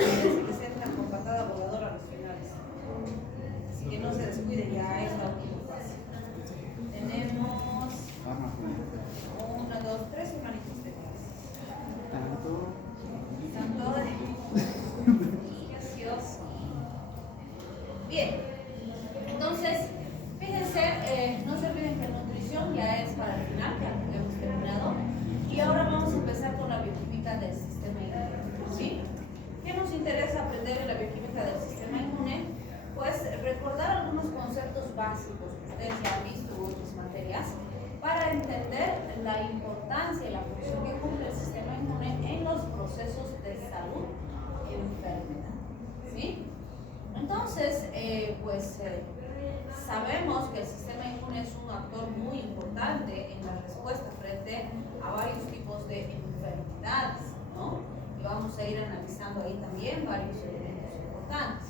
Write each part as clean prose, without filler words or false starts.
parece que se entran con patada voladora a los finales. Así que no se descuiden, ya es la última fase. Tenemos 1, 2, 3 semanitas de clase. Tanto gracioso. Bien, entonces, fíjense, no se olviden que nutrición ya es para el final, ya hemos terminado. Y ahora vamos a empezar con la bioquímica del sistema inmune. ¿Sí? ¿Qué nos interesa aprender en la bioquímica del sistema inmune? Pues recordar algunos conceptos básicos que ustedes ya han visto en otras materias para entender la importancia y la función que cumple el sistema inmune en los procesos de salud y enfermedad. ¿Sí? Entonces, sabemos que el sistema inmune es un actor muy importante en la respuesta frente a varios tipos de enfermedades, ¿no? Y vamos a ir analizando ahí también varios elementos importantes.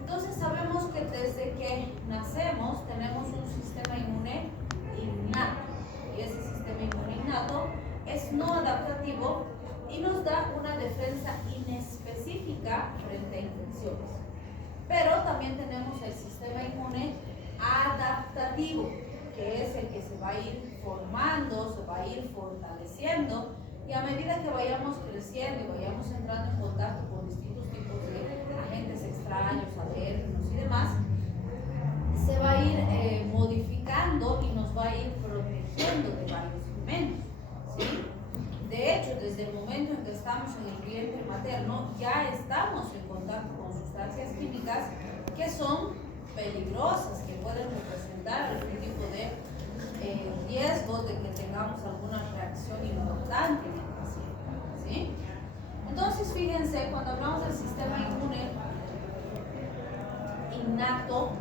Entonces sabemos que desde que nacemos tenemos un sistema inmune innato, y ese sistema inmune innato es no adaptativo y nos da una defensa inespecífica frente a infecciones. Pero también tenemos el sistema inmune adaptativo, que es el que se va a ir formando, se va a ir fortaleciendo, y a medida que vayamos creciendo y vayamos entrando en contacto con distintos tipos de agentes extraños, alérgenos y demás, se va a ir modificando y nos va a ir protegiendo de varios elementos, ¿sí? De hecho, desde el momento en que estamos en el vientre materno, ya estamos en contacto con sustancias químicas que son peligrosas, que pueden representar algún tipo de riesgo de que tengamos alguna reacción importante en el paciente, ¿sí? Entonces, fíjense, cuando hablamos del sistema inmune innato,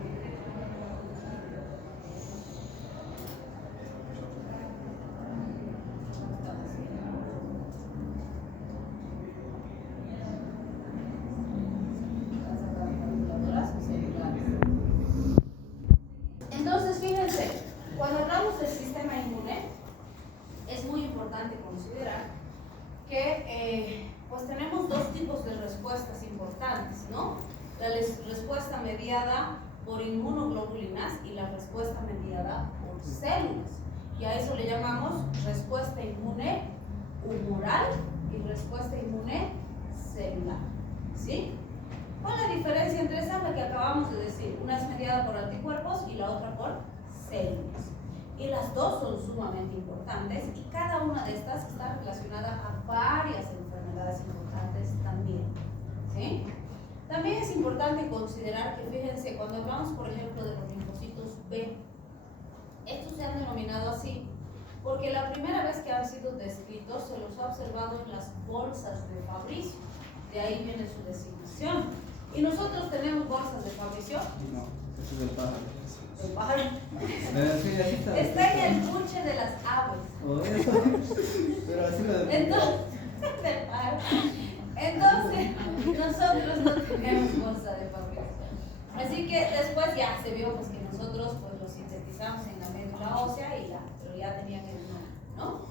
considerar que pues tenemos dos tipos de respuestas importantes, ¿no? La respuesta mediada por inmunoglobulinas y la respuesta mediada por células, y a eso le llamamos respuesta inmune humoral y respuesta inmune celular, ¿sí? Con la diferencia entre esa, la que acabamos de decir, una es mediada por anticuerpos y la otra por células. Y las dos son sumamente importantes, y cada una de estas está relacionada a varias enfermedades importantes también, ¿sí? También es importante considerar que, fíjense, cuando hablamos, por ejemplo, de los linfocitos B, estos se han denominado así porque la primera vez que han sido descritos se los ha observado en las bolsas de Fabricio, de ahí viene su designación. ¿Y nosotros tenemos bolsas de Fabricio? No, eso es el pájaro. El pájaro. Sí, está en el buche de las aves. Oh, eso. Pero así lo de... Entonces, nosotros no tenemos bolsa de Fabricio. Así que después ya se vio pues, que nosotros pues, lo sintetizamos en la médula ósea y ya, pero ya tenían el nombre, ¿no?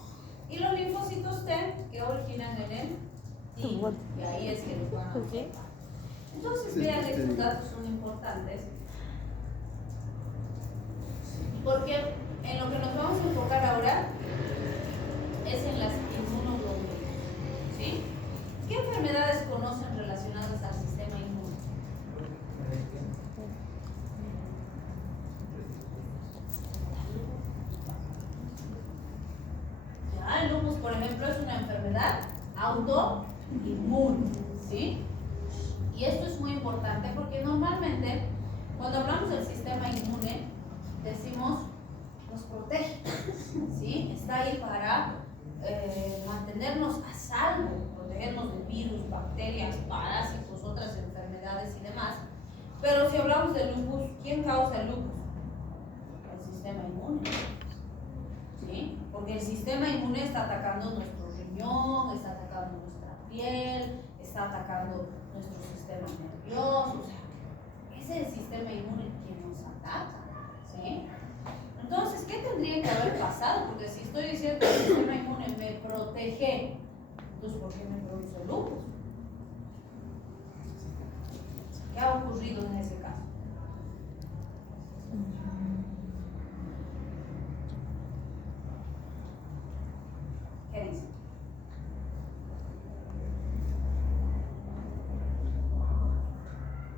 Y los linfocitos T que originan en el timo, y ahí es que los van a observar. Entonces, vean, estos datos son importantes porque en lo que nos vamos a enfocar ahora es en las inmunoglobulinas, ¿sí? ¿Qué enfermedades conocen relacionadas al sistema inmune? Ya, el lupus, por ejemplo, es una enfermedad autoinmune, ¿sí? Y esto es muy importante porque normalmente cuando hablamos del sistema inmune decimos nos protege, ¿sí? Está ahí para mantenernos a salvo, protegernos de virus, bacterias, parásitos, otras enfermedades y demás. Pero si hablamos de lupus, ¿quién causa el lupus? El sistema inmune, ¿sí? Porque el sistema inmune está atacando nuestro riñón, está atacando nuestra piel, está atacando nuestro sistema nervioso, o sea, es el sistema inmune quien nos ataca, ¿sí? Entonces, ¿qué tendría que haber pasado? Porque si estoy diciendo que el sistema inmune me protege, entonces ¿por qué me produce lupus?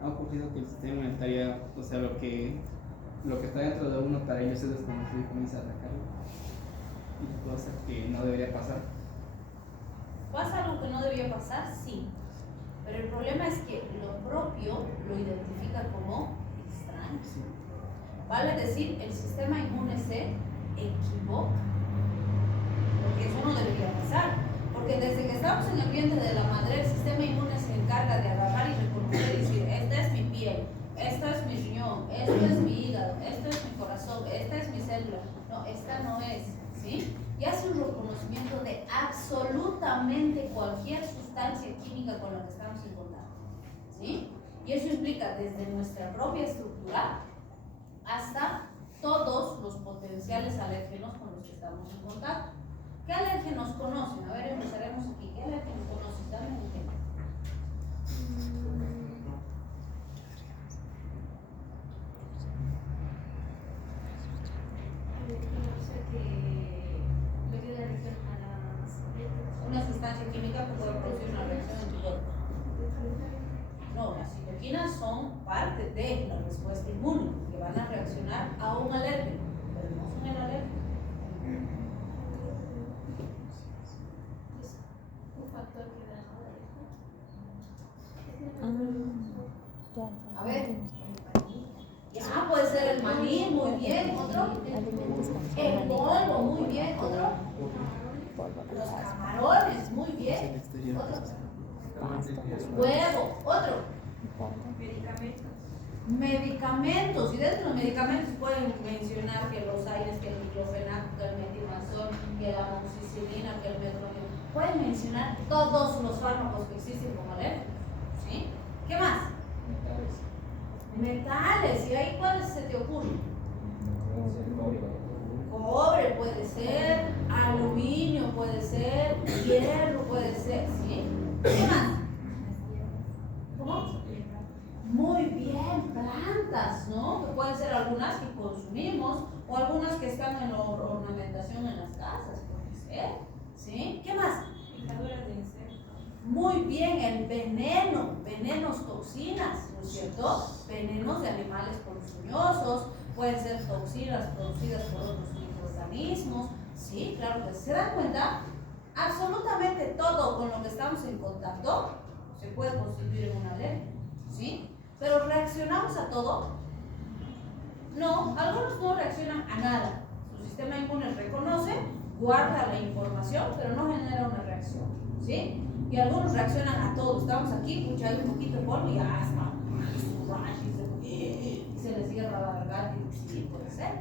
ha ocurrido que el sistema inmunitario, o sea, lo que está dentro de uno para ellos es desconocido y comienza a atacarlo. Y cosa que no debería pasar. ¿Pasa algo que no debía pasar? Sí. Pero el problema es que lo propio lo identifica como extraño. Sí. Vale decir, el sistema inmune se equivoca. Porque eso no debería pasar. Porque desde que estamos en el vientre de la madre, el sistema inmune se encarga de agarrar y reconocer y decir, esta es mi piel, esto es mi riñón, esto es mi hígado, esto es mi corazón, esta es mi célula. No, esta no es, ¿sí? Y hace un reconocimiento de absolutamente cualquier sustancia química con la que estamos en contacto, ¿sí? Y eso implica desde nuestra propia estructura hasta todos los potenciales alérgenos con los que estamos en contacto. ¿Qué alérgenos conocen? A ver, empezaremos aquí. ¿Qué alérgenos conocen? Dame un ejemplo. Una sustancia química que puede producir una reacción en tu cuerpo. No, las citoquinas son parte de la respuesta inmune, que van a reaccionar a un alérgeno, pero no son el alérgeno. Un factor que da A ver, ya puede ser el maní, muy bien. ¿Otro? El polvo, muy bien. ¿Otro? Los camarones, muy bien. ¿Otro? Huevo. ¿Otro? Medicamentos. Y dentro de los medicamentos pueden mencionar que los aires, que el diclofenaco, que el metilmazol, que la amoxicilina, que el metronidazol. Pueden mencionar todos los fármacos que existen como alérgenos, ¿sí? ¿Qué más? Metales. ¿Y ahí cuáles se te ocurren? Cobre puede ser, aluminio puede ser, hierro puede ser, ¿sí? ¿Qué más? ¿Cómo? Muy bien, plantas, ¿no? Que pueden ser algunas que consumimos o algunas que están en la ornamentación en las casas, puede ser, ¿sí? ¿Qué más? picaduras de insectos. Muy bien, el veneno, venenos, toxinas, ¿no es cierto? Venenos de animales ponzoñosos, pueden ser toxinas producidas por otros microorganismos, ¿sí? Claro que se dan cuenta, absolutamente todo con lo que estamos en contacto se puede constituir en una alergia, ¿sí? Pero ¿reaccionamos a todo? No, algunos no reaccionan a nada. Su sistema inmune reconoce, guarda la información, pero no genera una reacción, ¿sí? Y algunos reaccionan a todo. Estamos aquí, pucha, hay un poquito de polvo y ya está. Y se les cierra la garganta. Sí, puede ser,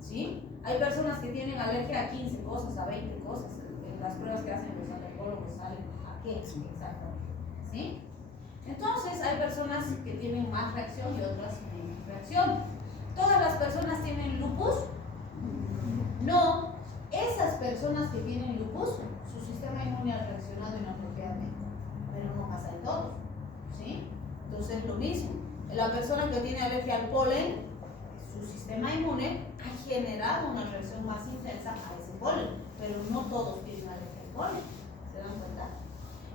¿sí? Hay personas que tienen alergia a 15 cosas, a 20 cosas. En las pruebas que hacen los alergólogos salen a qué exactamente, ¿sí? Entonces, hay personas que tienen más reacción y otras menos reacción. ¿Todas las personas tienen lupus? No. Esas personas que tienen lupus, su sistema inmune ha reaccionado inapropiadamente, pero no pasa en todos, ¿sí? Entonces, lo mismo. La persona que tiene alergia al polen, su sistema inmune ha generado una reacción más intensa a ese polen, pero no todos tienen alergia al polen. ¿Se dan cuenta?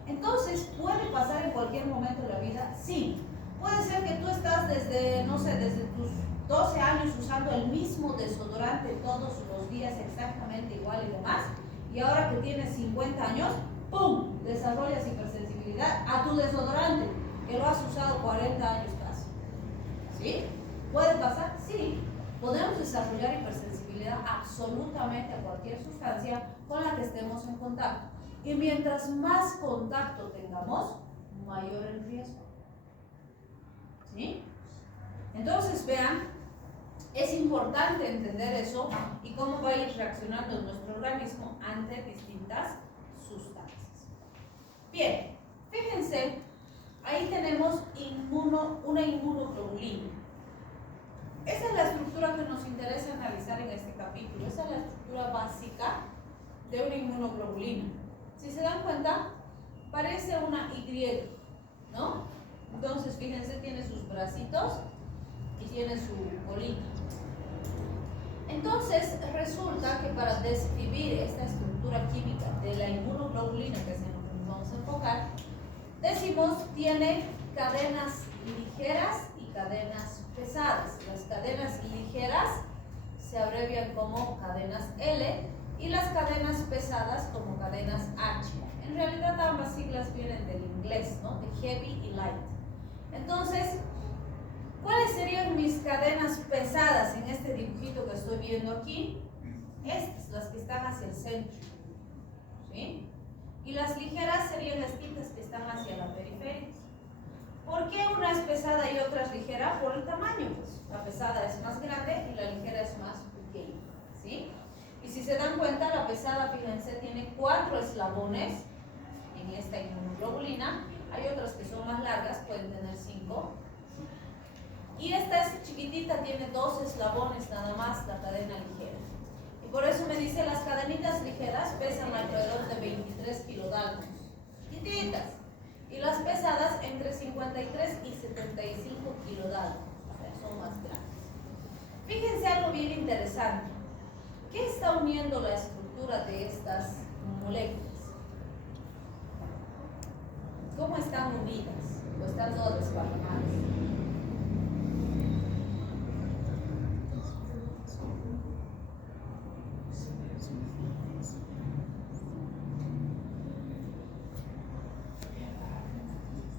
Entonces, ¿puede pasar en cualquier momento de la vida? Sí. Puede ser que tú estás desde, no sé, desde tus 12 años usando el mismo desodorante todos los días exactamente igual y demás, y ahora que tienes 50 años, ¡pum!, desarrollas hipersensibilidad a tu desodorante, que lo has usado 40 años casi. ¿Sí? ¿Puede pasar? Sí. Podemos desarrollar hipersensibilidad absolutamente a cualquier sustancia con la que estemos en contacto. Y mientras más contacto tengamos, mayor el riesgo. ¿Sí? Entonces, vean, es importante entender eso y cómo va a ir reaccionando nuestro organismo ante distintas sustancias. Bien, fíjense, ahí tenemos una inmunoglobulina. Esa es la estructura que nos interesa analizar en este capítulo. Esa es la estructura básica de una inmunoglobulina. Si se dan cuenta, parece una Y, ¿no? Entonces, fíjense, tiene sus bracitos y tiene su bolita. Entonces, resulta que para describir esta estructura química de la inmunoglobulina, que es en lo que nos vamos a enfocar, decimos tiene cadenas ligeras y cadenas pesadas. Las cadenas ligeras se abrevian como cadenas L y las cadenas pesadas como cadenas H. En realidad ambas siglas vienen del inglés, ¿no? De heavy y light. Entonces, ¿cuáles serían mis cadenas pesadas en este dibujito que estoy viendo aquí? Estas, las que están hacia el centro, ¿sí? Y las ligeras serían las tintas que están hacia la periferia. ¿Por qué una es pesada y otra es ligera? Por el tamaño, pues. La pesada es más grande y la ligera es más pequeña, ¿sí? Y si se dan cuenta, la pesada, fíjense, tiene 4 eslabones en esta inmunoglobulina. Hay otras que son más largas, pueden tener 5. Y esta es chiquitita, tiene 2 eslabones nada más, la cadena ligera. Y por eso me dice, las cadenitas ligeras pesan alrededor de 23 kilodaltons. Chiquititas. Y las pesadas entre 53 y 75 kilodaltons. O sea, son más grandes. Fíjense algo bien interesante. ¿Qué está uniendo la estructura de estas moléculas? ¿Cómo están unidas? ¿O están todas desparramadas?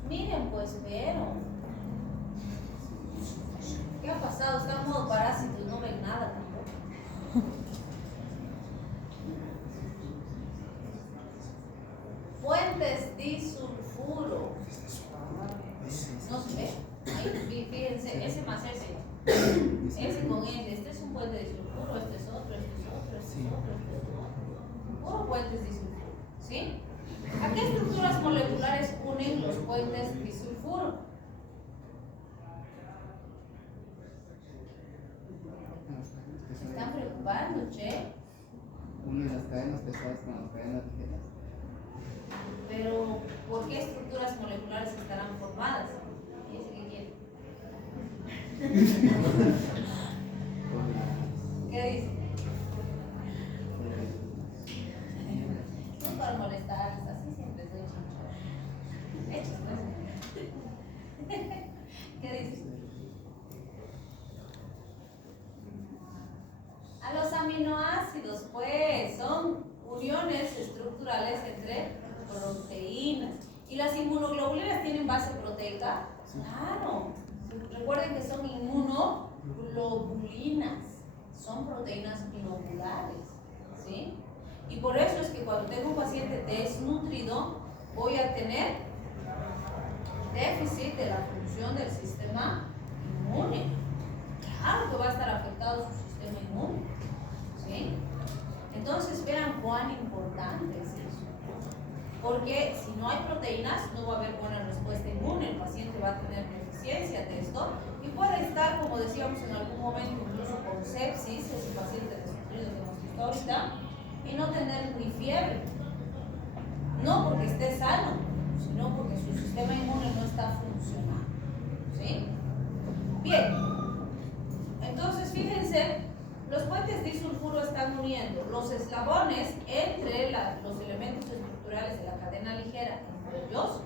Miren, pues vieron. ¿Qué ha pasado? Están modo parásitos, no ven nada tampoco. Fuentes disulfuro. No se ve. Ahí, fíjense, ese más ese. Ese con ese. Este es un puente disulfuro, este es otro, este es otro, este es otro, este es otro. Puro puentes disulfuro. ¿Sí? ¿A qué estructuras moleculares unen los puentes disulfuro? Se están preocupando, che. Una de las cadenas pesadas con las cadenas ligeras. Pero, ¿por qué estructuras moleculares estarán formadas? ¿Quién dice que quiere? ¿Qué dice? No para molestarles, así siempre soy chinchón. Hechos, pues. ¿Qué dice? A los aminoácidos, pues, son uniones estructurales entre proteínas. ¿Y las inmunoglobulinas tienen base proteica? Claro. Recuerden que son inmunoglobulinas. Son proteínas globulares. ¿Sí? Y por eso es que cuando tengo un paciente desnutrido, voy a tener déficit de la función del sistema inmune. Claro que va a estar afectado su sistema inmune. ¿Sí? Entonces vean cuán importante es eso. Porque si no hay proteínas, no va a haber buena respuesta inmune. El paciente va a tener deficiencia de esto y puede estar, como decíamos en algún momento, incluso con sepsis, ese paciente desnutrido que hemos visto ahorita, y no tener ni fiebre. No porque esté sano, sino porque su sistema inmune no está funcionando. ¿Sí? Bien. Entonces, fíjense, los puentes disulfuro están uniendo los eslabones entre los elementos estructurales de la cadena ligera, entre ellos,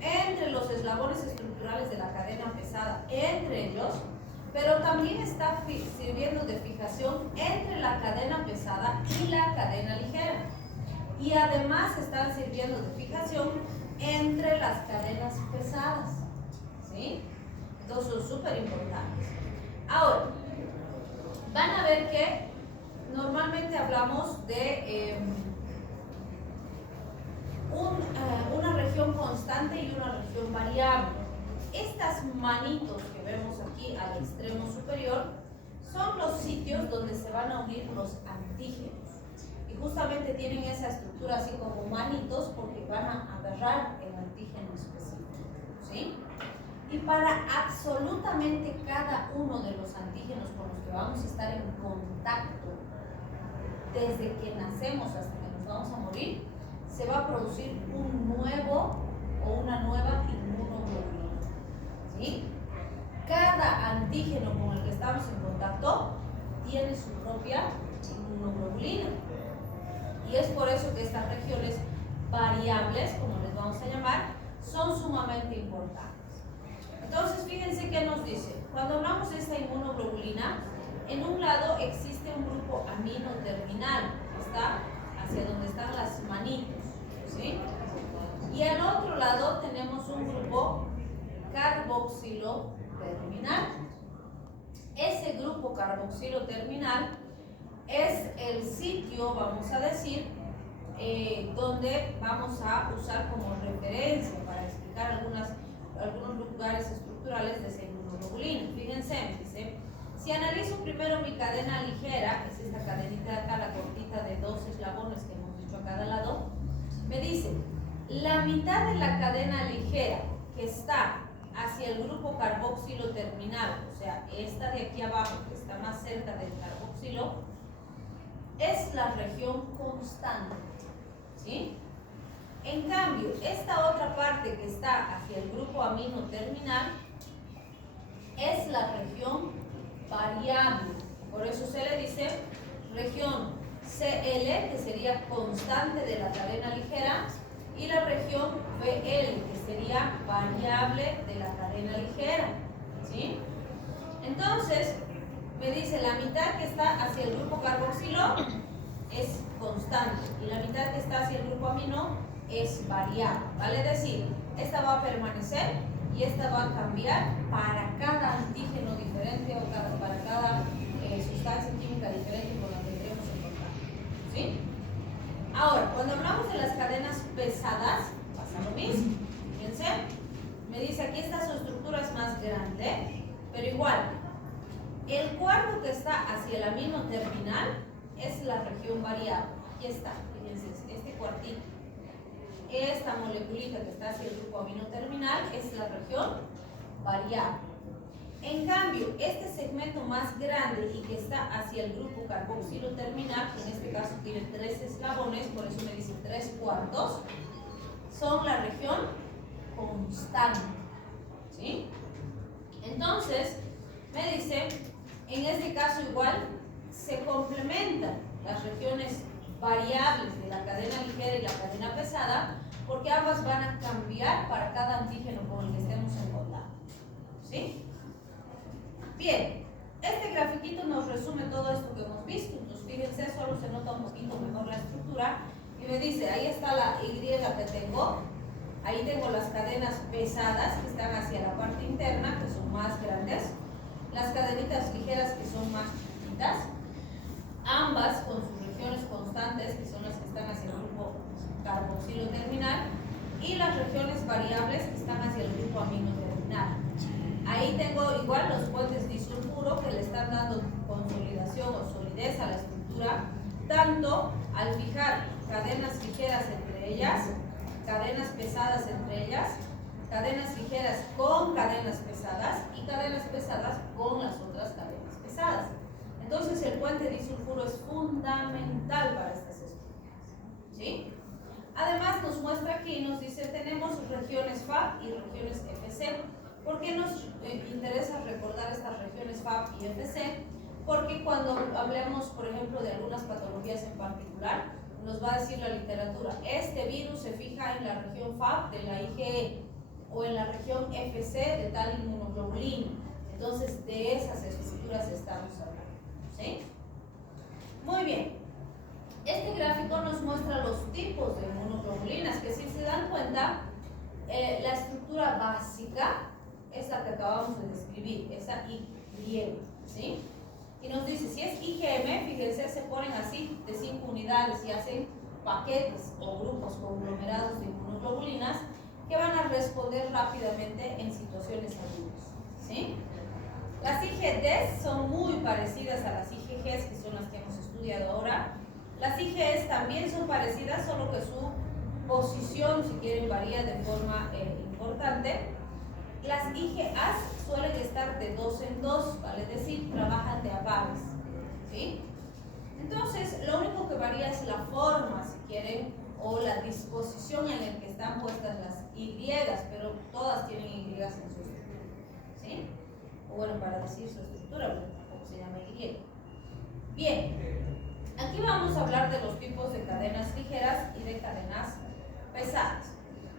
entre los eslabones estructurales de la cadena pesada, entre ellos, pero también está sirviendo de fijación entre la cadena pesada y la cadena ligera. Y además están sirviendo de fijación entre las cadenas pesadas. ¿Sí? Entonces son súper importantes. Ahora, van a ver que normalmente hablamos de una región constante y una región variable. Estas manitos que vemos aquí al extremo superior son los sitios donde se van a unir los antígenos. Y justamente tienen esa estructura así como manitos porque van a agarrar el antígeno específico. ¿Sí? Y para absolutamente cada uno de los antígenos con los que vamos a estar en contacto desde que nacemos hasta que nos vamos a morir, se va a producir un nuevo o una nueva inmunoglobulina. ¿Sí? Cada antígeno con el que estamos en contacto tiene su propia inmunoglobulina. Y es por eso que estas regiones variables, como les vamos a llamar, son sumamente importantes. Entonces, fíjense qué nos dice. Cuando hablamos de esta inmunoglobulina, en un lado existe un grupo amino terminal, que está hacia donde están las manitos, ¿sí? Y al otro lado tenemos un grupo carboxilo terminal. Ese grupo carboxilo terminal es el sitio, vamos a decir, donde vamos a usar como referencia para explicar algunos lugares estructurales de esa inmunoglobulina. Fíjense, me dice, si analizo primero mi cadena ligera, que es esta cadenita de acá, la cortita de 2 eslabones que hemos dicho a cada lado, me dice, la mitad de la cadena ligera que está hacia el grupo carboxilo terminal, o sea, esta de aquí abajo, que está más cerca del carboxilo, es la región constante, ¿sí? En cambio, esta otra parte que está hacia el grupo amino terminal es la región variable. Por eso se le dice región CL, que sería constante de la cadena ligera, y la región BL, que sería variable de la cadena ligera, ¿sí? Entonces, me dice la mitad que está hacia el grupo carboxilo es constante y la mitad que está hacia el grupo amino es variable, ¿vale? Es decir, esta va a permanecer y esta va a cambiar para cada antígeno diferente o para cada sustancia química diferente con la que tendremos en contacto, ¿sí? Ahora, cuando hablamos de las cadenas pesadas, pasa lo mismo. Fíjense, me dice aquí esta su estructura es más grande, pero igual, el cuarto que está hacia el amino terminal es la región variable. Aquí está, fíjense, este cuartito. Esta moleculita que está hacia el grupo amino terminal es la región variable. En cambio, este segmento más grande y que está hacia el grupo carboxilo terminal, que en este caso tiene 3 eslabones, por eso me dice 3/4, son la región constante, ¿sí? Entonces, me dice, en este caso igual, se complementan las regiones variables de la cadena ligera y la cadena pesada, porque ambas van a cambiar para cada antígeno con el que estemos en contacto, ¿sí? Bien, este grafiquito nos resume todo esto que hemos visto. Entonces, fíjense, solo se nota un poquito mejor la estructura. Y me dice, ahí está la Y que tengo. Ahí tengo las cadenas pesadas que están hacia la parte interna, que son más grandes. Las cadenitas ligeras que son más chiquitas. Ambas con sus regiones constantes, que son las que están hacia el grupo carboxilo terminal. Y las regiones variables que están hacia el grupo amino terminal. Ahí tengo igual los puentes disulfuro que le están dando consolidación o solidez a la estructura, tanto al fijar cadenas ligeras entre ellas, cadenas pesadas entre ellas, cadenas ligeras con cadenas pesadas y cadenas pesadas con las otras cadenas pesadas. Entonces el puente disulfuro es fundamental para estas estructuras, ¿sí? Además nos muestra aquí, nos dice, tenemos regiones FAB y regiones FC. ¿Por qué nos interesa recordar estas regiones FAB y FC? Porque cuando hablemos, por ejemplo, de algunas patologías en particular, nos va a decir la literatura, este virus se fija en la región FAB de la IgE o en la región FC de tal inmunoglobulina. Entonces, de esas estructuras estamos hablando, ¿sí? Muy bien. Este gráfico nos muestra los tipos de inmunoglobulinas, que si se dan cuenta, la estructura básica es la que acabamos de describir, esa Y, ¿sí? Y nos dice, si es IgM, fíjense, se ponen así de 5 unidades y hacen paquetes o grupos conglomerados de inmunoglobulinas que van a responder rápidamente en situaciones agudas, ¿sí? Las IgDs son muy parecidas a las IgGs, que son las que hemos estudiado ahora. Las IgEs también son parecidas, solo que su posición, si quieren, varía de forma importante. Las IgAs suelen estar de 2 en 2, ¿vale? Es decir, trabajan de a pares, ¿sí? Entonces, lo único que varía es la forma, si quieren, o la disposición en la que están puestas las Y, pero todas tienen Y en su estructura, ¿sí? O bueno, para decir su estructura, pero tampoco se llama Y. Bien, aquí vamos a hablar de los tipos de cadenas ligeras y de cadenas pesadas.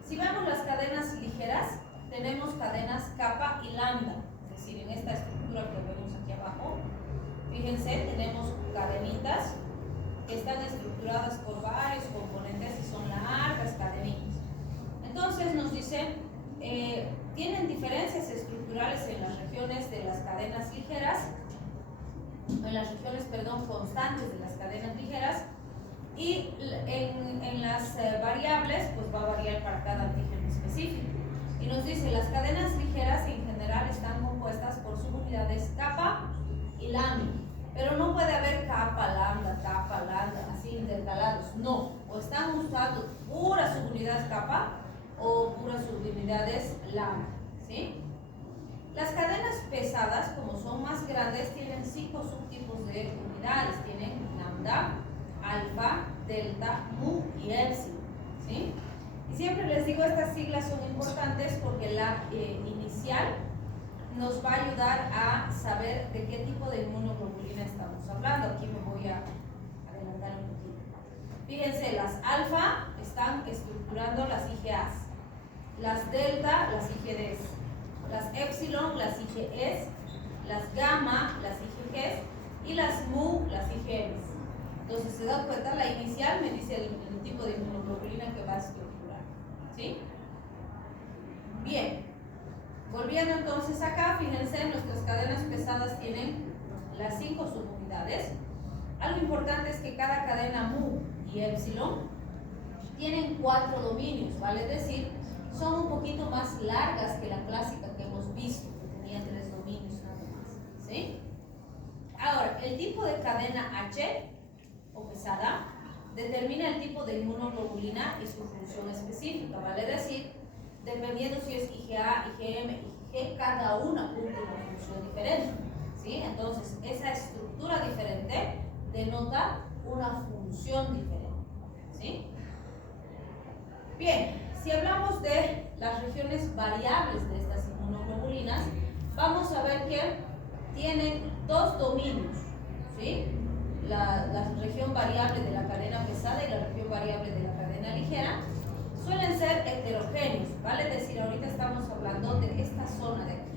Si vemos las cadenas ligeras, tenemos cadenas kappa y lambda, es decir, en esta estructura que vemos aquí abajo, fíjense, tenemos cadenitas que están estructuradas por varios componentes y son largas cadenitas. Entonces nos dice, tienen diferencias estructurales en las regiones de las cadenas ligeras, en las regiones, constantes de las cadenas ligeras, y en las variables, pues va a variar para cada antígeno específico. Y nos dice, las cadenas ligeras en general están compuestas por subunidades kappa y lambda, pero no puede haber kappa, lambda, así intercalados, no, o están usando puras subunidades kappa o puras subunidades lambda, ¿sí? Las cadenas pesadas, como son más grandes, tienen 5 subtipos de unidades, tienen lambda, alfa, delta, mu y epsilon, ¿sí? Y siempre les digo, estas siglas son importantes porque la inicial nos va a ayudar a saber de qué tipo de inmunoglobulina estamos hablando. Aquí me voy a adelantar un poquito. Fíjense, las alfa están estructurando las IgAs, las delta, las IgDs, las epsilon, las IgEs, las gamma, las IgGs y las mu, las IgMs. Entonces, se dan cuenta, la inicial me dice el tipo de inmunoglobulina que va a estructurar, ¿sí? Bien, volviendo entonces acá, fíjense, nuestras cadenas pesadas tienen las 5 subunidades. Algo importante es que cada cadena mu y epsilon tienen 4 dominios, vale decir, son un poquito más largas que la clásica que hemos visto, que tenía 3 dominios nada más, ¿sí? Ahora, el tipo de cadena H o pesada determina el tipo de inmunoglobulina y su función específica, vale decir, dependiendo si es IgA, IgM, IgG, cada una cumple una función diferente, ¿sí? Entonces, esa estructura diferente denota una función diferente, ¿sí? Bien, si hablamos de las regiones variables de estas inmunoglobulinas, vamos a ver que tienen 2 dominios, ¿sí? La región variable de la cadena pesada y la región variable de la cadena ligera suelen ser heterogéneos, vale decir, ahorita estamos hablando de esta zona de aquí,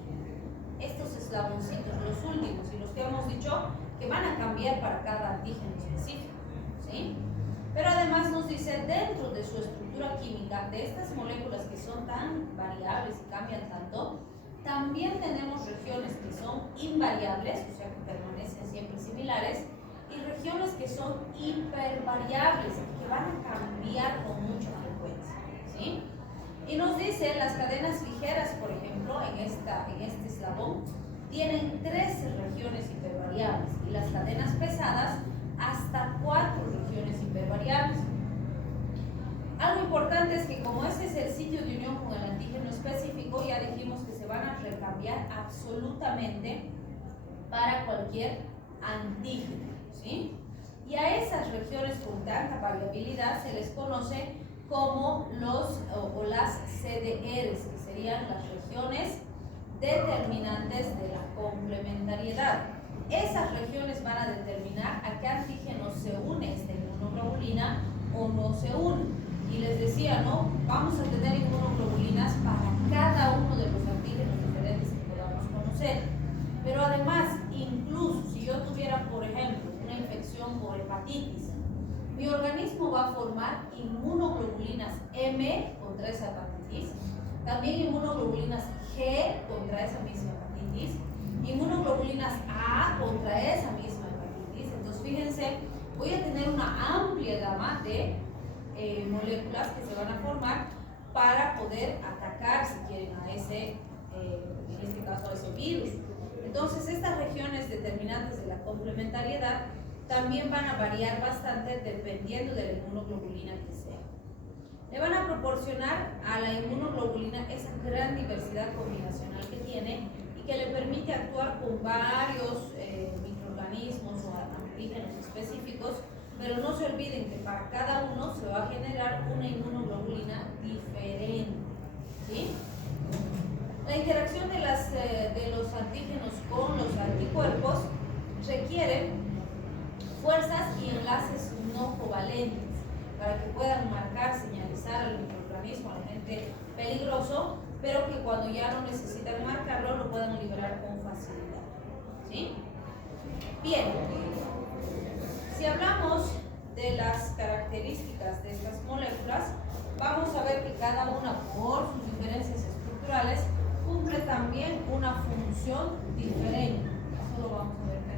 estos eslaboncitos, los últimos y los que hemos dicho que van a cambiar para cada antígeno específico, ¿sí? Pero además nos dice, dentro de su estructura química, de estas moléculas que son tan variables y cambian tanto, también tenemos regiones que son invariables, o sea que permanecen siempre similares, y regiones que son hipervariables, que van a cambiar con mucha frecuencia, ¿sí? Y nos dice, las cadenas ligeras, por ejemplo, en este eslabón, tienen 13 regiones hipervariables, y las cadenas pesadas hasta 4 regiones hipervariables. Algo importante es que como este es el sitio de unión con el antígeno específico, ya dijimos que se van a recambiar absolutamente para cualquier antígeno, ¿sí? Y a esas regiones con tanta variabilidad se les conoce como las CDRs, que serían las regiones determinantes de la complementariedad. Esas regiones van a determinar a qué antígeno se une esta inmunoglobulina o no se une. Y les decía, ¿no? Vamos a tener inmunoglobulinas para cada uno de los antígenos diferentes que podamos conocer. Pero además, incluso si yo tuviera, por ejemplo, una infección por hepatitis, mi organismo va a formar inmunoglobulinas M contra esa hepatitis, también inmunoglobulinas G contra esa misma hepatitis, inmunoglobulinas A contra esa misma hepatitis. Entonces, fíjense, voy a tener una amplia gama de moléculas que se van a formar para poder atacar, si quieren, a ese, en este caso, a ese virus. Entonces, estas regiones determinantes de la complementariedad también van a variar bastante dependiendo de la inmunoglobulina que sea. Le van a proporcionar a la inmunoglobulina esa gran diversidad combinacional que tiene y que le permite actuar con varios microorganismos o antígenos específicos, pero no se olviden que para cada uno se va a generar una inmunoglobulina diferente, ¿sí? La interacción de los antígenos con los anticuerpos requiere fuerzas y enlaces no covalentes para que puedan marcar, señalizar al microorganismo, al agente peligroso, pero que cuando ya no necesitan marcarlo lo pueden liberar con facilidad. ¿Sí? Bien, si hablamos de las características de estas moléculas, vamos a ver que cada una, por sus diferencias estructurales, cumple también una función diferente. Eso lo vamos a ver